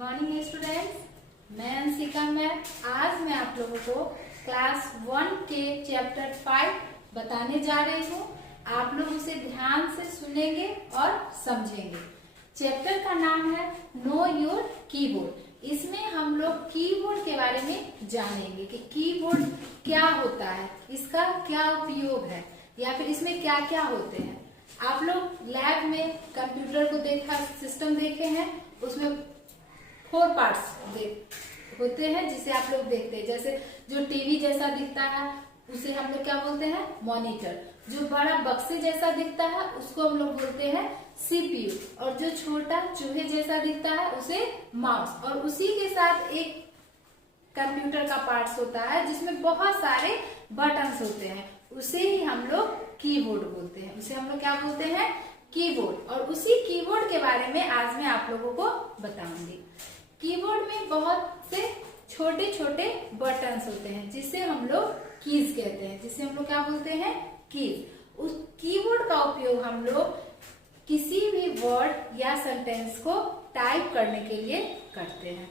Morning students, मैं Anshika ma'am. आज मैं आप लोगों को क्लास 1 के चैप्टर 5 बताने जा रही हूँ। आप लोग उसे ध्यान से सुनेंगे और समझेंगे। चैप्टर का नाम है नो योर कीबोर्ड। इसमें हम लोग कीबोर्ड के बारे में जानेंगे कि कीबोर्ड क्या होता है, इसका क्या उपयोग है या फिर इसमें क्या क्या होते हैं। आप लोग लैब में कंप्यूटर को देखा, सिस्टम देखे हैं, उसमें 4 पार्ट्स होते हैं जिसे आप लोग देखते हैं। जैसे जो टीवी जैसा दिखता है उसे हम लोग क्या बोलते हैं, मॉनिटर। जो बड़ा बक्से जैसा दिखता है उसको हम लोग बोलते हैं सीपीयू, और जो छोटा चूहे जैसा दिखता है उसे माउस। और उसी के साथ एक कंप्यूटर का पार्ट्स होता है जिसमें बहुत सारे बटन्स होते हैं, उसे ही हम लोग कीबोर्ड बोलते हैं। उसे हम लोग क्या बोलते हैं, कीबोर्ड। और उसी कीबोर्ड के बारे में आज मैं आप लोगों को बताऊंगी। कीबोर्ड में बहुत से छोटे छोटे बटन्स होते हैं जिसे हम लोग कीज कहते हैं, जिसे हम लोग क्या बोलते हैं, कीज। उस कीबोर्ड का उपयोग हम लोग किसी भी वर्ड या सेंटेंस को टाइप करने के लिए करते हैं।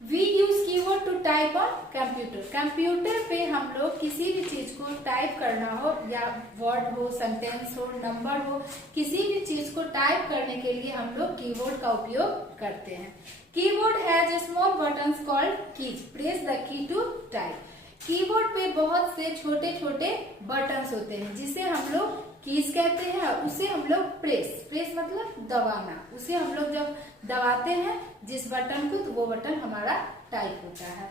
We use keyboard to type on computer. Computer पे हम लोग किसी भी चीज को टाइप करना हो, या वर्ड हो, सेंटेंस हो, नंबर हो, किसी भी चीज को टाइप करने के लिए हम लोग कीबोर्ड का उपयोग करते हैं। Keyboard has a small buttons called keys. Press the key to type. Keyboard पे बहुत से छोटे छोटे बटन्स होते हैं जिसे हम लोग कीज कहते हैं। उसे हम लोग प्रेस मतलब दबाना, उसे हम लोग जब दबाते हैं जिस बटन को, तो वो बटन हमारा टाइप होता है।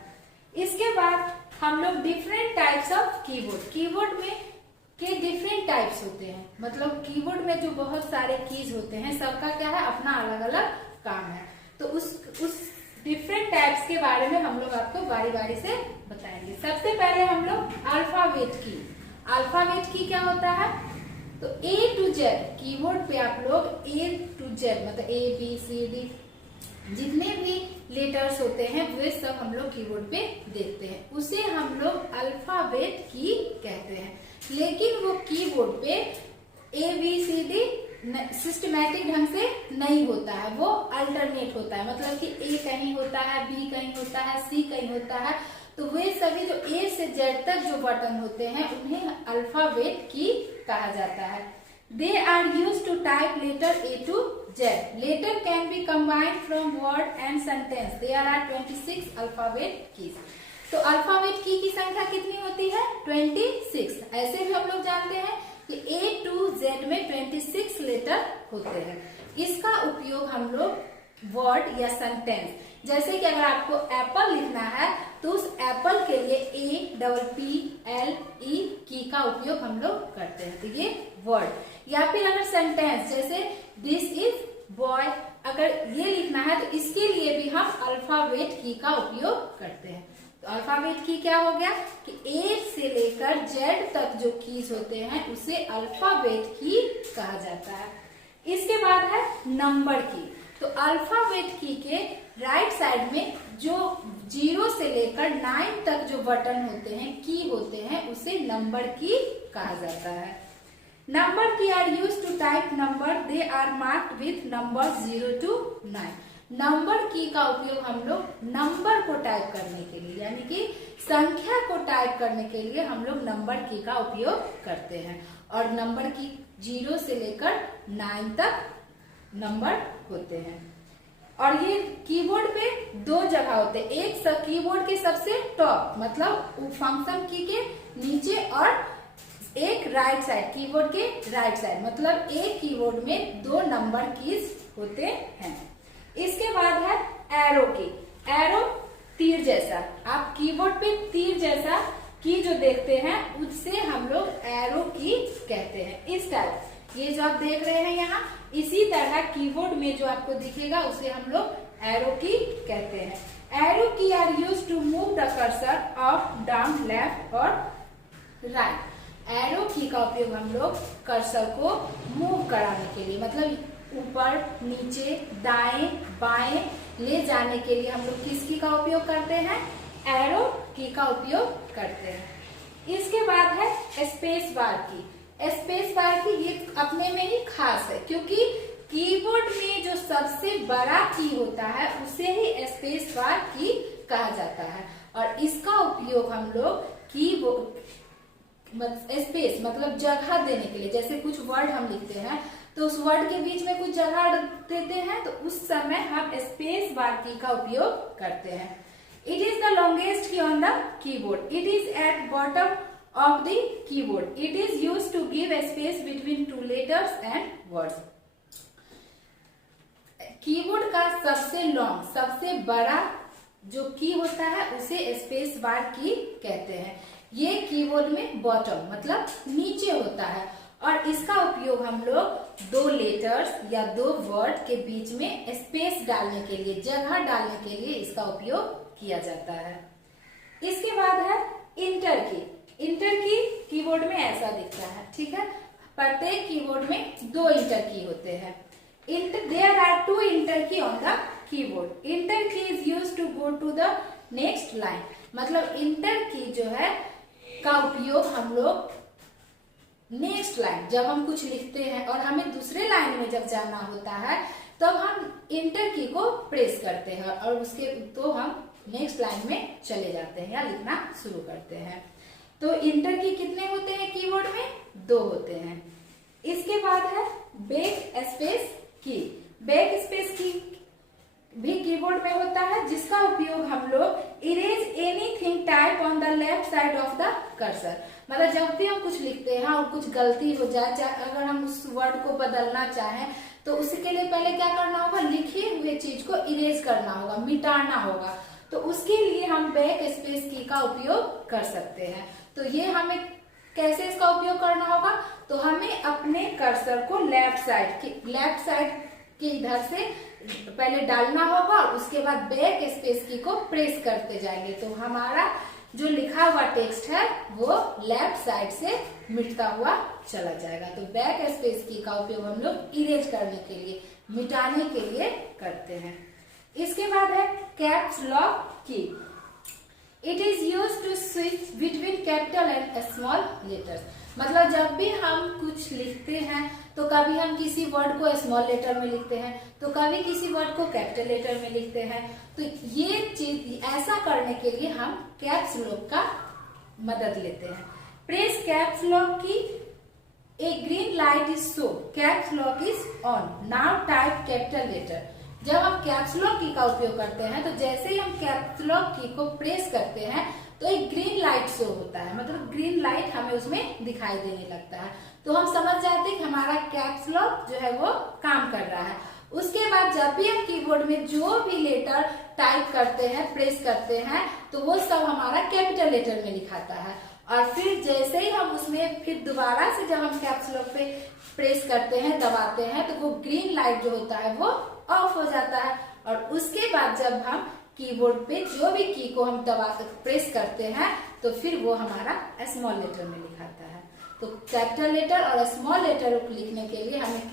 इसके बाद हम लोग different types of keyboard. Keyboard में के डिफरेंट टाइप्स होते हैं, मतलब कीबोर्ड में जो बहुत सारे कीज होते हैं सबका क्या है, अपना अलग अलग काम है। तो उस डिफरेंट टाइप्स के बारे में हम लोग आपको बारी बारी से बताएंगे। सबसे पहले हम लोग अल्फाबेट की। अल्फाबेट की क्या होता है, तो ए टू जेड। कीबोर्ड पे आप लोग ए टू जेड मतलब ए बी सी डी जितने भी लेटर्स होते हैं वे सब हम लोग कीबोर्ड पे देखते हैं, उसे हम लोग अल्फाबेट की कहते हैं। लेकिन वो कीबोर्ड पे A B C D systematic ढंग से नहीं होता है, वो अल्टरनेट होता है। मतलब कि ए कहीं होता है, बी कहीं होता है, सी कहीं होता है। तो वे सभी जो ए से जेड तक जो बटन होते हैं उन्हें अल्फाबेट की कहा जाता है। They are use to type letter A to Z. Letter can be combined from word and sentence. There are 26 alphabet keys. तो अल्फाबेट की संख्या कितनी होती है, 26। ऐसे भी हम लोग जानते हैं कि ए टू जेड में 26 लेटर होते हैं। इसका उपयोग हम लोग वर्ड या सेंटेंस, जैसे कि अगर आपको एप्पल लिखना है तो उस एप्पल के लिए A double P L E की का उपयोग हम लोग करते हैं, तो ये वर्ड। या फिर अगर सेंटेंस जैसे दिस इज बॉय, अगर ये लिखना है तो इसके लिए भी हम अल्फाबेट की का उपयोग करते हैं। तो अल्फाबेट की क्या हो गया कि ए से लेकर जेड तक जो कीज होते हैं उसे अल्फाबेट की कहा जाता है। इसके बाद है नंबर की। तो अल्फाबेट की के राइट साइड में जो 0 से लेकर 9 तक जो बटन होते हैं, की होते हैं, उसे नंबर की कहा जाता है। Number key are use to type number. They are marked with number 0 to 9। Number key का उपयोग हम लोग नंबर को टाइप करने के लिए, यानी कि संख्या को टाइप करने के लिए हम लोग नंबर की का उपयोग करते हैं। और नंबर की 0 से लेकर 9 तक नंबर होते हैं। और ये कीबोर्ड पे 2 जगह होते हैं, एक कीबोर्ड के सबसे टॉप मतलब फंक्शन की के नीचे, और एक राइट साइड कीबोर्ड के राइट साइड, मतलब एक कीबोर्ड में 2 नंबर कीज होते हैं। इसके बाद है एरो की। एरो तीर जैसा, आप कीबोर्ड पे तीर जैसा की जो देखते हैं उससे हम लोग एरो की कहते हैं। इस टाइप ये जो आप देख रहे हैं यहाँ, इसी तरह कीबोर्ड में जो आपको दिखेगा उसे हम लोग एरो की कहते हैं। Arrow key are use to move the cursor up down left और राइट। एरो की का उपयोग हम लोग कर्सर को मूव कराने के लिए, मतलब ऊपर नीचे दाएं बाएं ले जाने के लिए हम लोग किसकी का उपयोग करते हैं, एरो की का उपयोग करते हैं। इसके बाद है स्पेस बार की। स्पेस बार की ये अपने में ही खास है, क्योंकि कीबोर्ड में जो सबसे बड़ा की होता है उसे ही स्पेस बार की कहा जाता है और इसका उपयोग हम लोग कीबोर्ड स्पेस मतलब जगह देने के लिए, जैसे कुछ वर्ड हम लिखते हैं तो उस वर्ड के बीच में कुछ जगह देते हैं तो उस समय हम स्पेस बार की का उपयोग करते हैं। It is the longest key on the keyboard. It is at bottom of the keyboard. It is used to give space between two letters and words. Keyboard का सबसे लॉन्ग, सबसे बड़ा जो की होता है उसे स्पेस बार की कहते हैं। ये कीबोर्ड में बॉटम मतलब नीचे होता है और इसका उपयोग हम लोग दो लेटर्स या दो वर्ड के बीच में स्पेस डालने के लिए, जगह डालने के लिए इसका उपयोग किया जाता है। इसके बाद है इंटर की। इंटर की कीबोर्ड में ऐसा दिखता है, ठीक है। प्रत्येक कीबोर्ड में दो इंटर की होते हैं। There are two enter key on the keyboard. Enter key is used to go to the next line. मतलब इंटर की जो है का उपयोग हम लोग नेक्स्ट लाइन, जब हम कुछ लिखते हैं और हमें दूसरे लाइन में जब जाना होता है तब हम इंटर की को प्रेस करते हैं और उसके तो हम नेक्स्ट लाइन में चले जाते हैं या लिखना शुरू करते हैं। तो इंटर की कितने होते हैं कीबोर्ड में? दो होते हैं। इसके बाद है बैक स्पेस की। बैक स्पेस की भी कीबोर्ड में होता है जिसका उपयोग हम लोग erase anything type on the left side of the cursor, मतलब जब भी हम कुछ लिखते हैं और कुछ गलती हो जाए, अगर हम उस वर्ड को बदलना चाहें तो उसके लिए पहले क्या करना होगा, लिखे हुए चीज को इरेज करना होगा, मिटाना होगा। तो उसके लिए हम बैक स्पेस की का उपयोग कर सकते हैं। तो ये हमें कैसे इसका उपयोग करना होगा, तो हमें अपने कर्सर को लेफ्ट साइड के इधर से पहले डालना होगा और उसके बाद बैक स्पेस की को प्रेस करते जाएंगे तो हमारा जो लिखा हुआ टेक्स्ट है वो लेफ्ट साइड से मिटता हुआ चला जाएगा। तो बैक स्पेस की का उपयोग हम लोग इरेज करने के लिए, मिटाने के लिए करते हैं। इसके बाद है caps lock key. It is used to switch between capital and small letters, मतलब जब भी हम कुछ लिखते हैं तो कभी हम किसी वर्ड को स्मॉल लेटर में लिखते हैं तो कभी किसी वर्ड को कैपिटल लेटर में लिखते हैं। तो ये चीज ऐसा करने के लिए हम कैप्स लॉक का मदद लेते हैं। Press caps lock key. A green light is show, caps lock is on, now type capital letter. जब हम कैप्स लॉक की का उपयोग करते हैं तो जैसे ही हम कैप्स लॉक की को प्रेस करते हैं तो एक ग्रीन लाइट शो होता है, मतलब ग्रीन लाइट हमें उसमें दिखाई देने लगता है। तो हम समझ जाते हैं कि हमारा कैप्स लॉक जो है वो काम कर रहा है। उसके बाद जब भी हम कीबोर्ड में जो भी लेटर टाइप करते हैं, प्रेस करते हैं तो वो सब हमारा कैपिटल लेटर में लिखाता है और फिर जैसे ही हम उसमें फिर दोबारा से जब हम कैप्स लॉक पे प्रेस करते हैं, दबाते हैं तो वो ग्रीन लाइट जो होता है वो ऑफ हो जाता है और उसके बाद जब हम कीबोर्ड पे जो भी की को हम दबा प्रेस करते हैं तो फिर वो हमारा स्मॉल लेटर में लिखाता है। तो कैपिटल लेटर और स्मॉल लेटर को लिखने के लिए हमें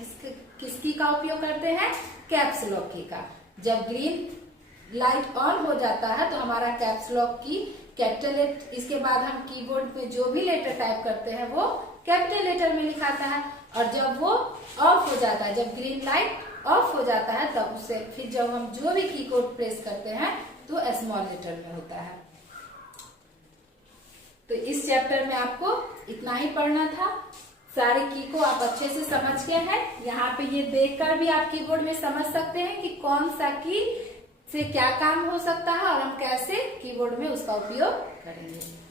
किस की का उपयोग करते हैं? कैप्स लॉक की का। जब ग्रीन लाइट ऑन हो जाता है तो हमारा कैप्स लॉक की कैपिटल लेटर, इसके बाद हम कीबोर्ड पे जो भी लेटर टाइप करते हैं वो कैपिटल लेटर में लिखाता है और जब वो ऑफ हो जाता है, जब ग्रीन लाइट ऑफ हो जाता है तब उससे फिर जब हम जो भी की को प्रेस करते हैं तो स्मॉल लेटर में होता है। तो इस चैप्टर में आपको इतना ही पढ़ना था। सारे की को आप अच्छे से समझ गए हैं। यहाँ पे ये देखकर भी आप कीबोर्ड में समझ सकते हैं कि कौन सा की से क्या काम हो सकता है और हम कैसे कीबोर्ड में उसका उपयोग करेंगे।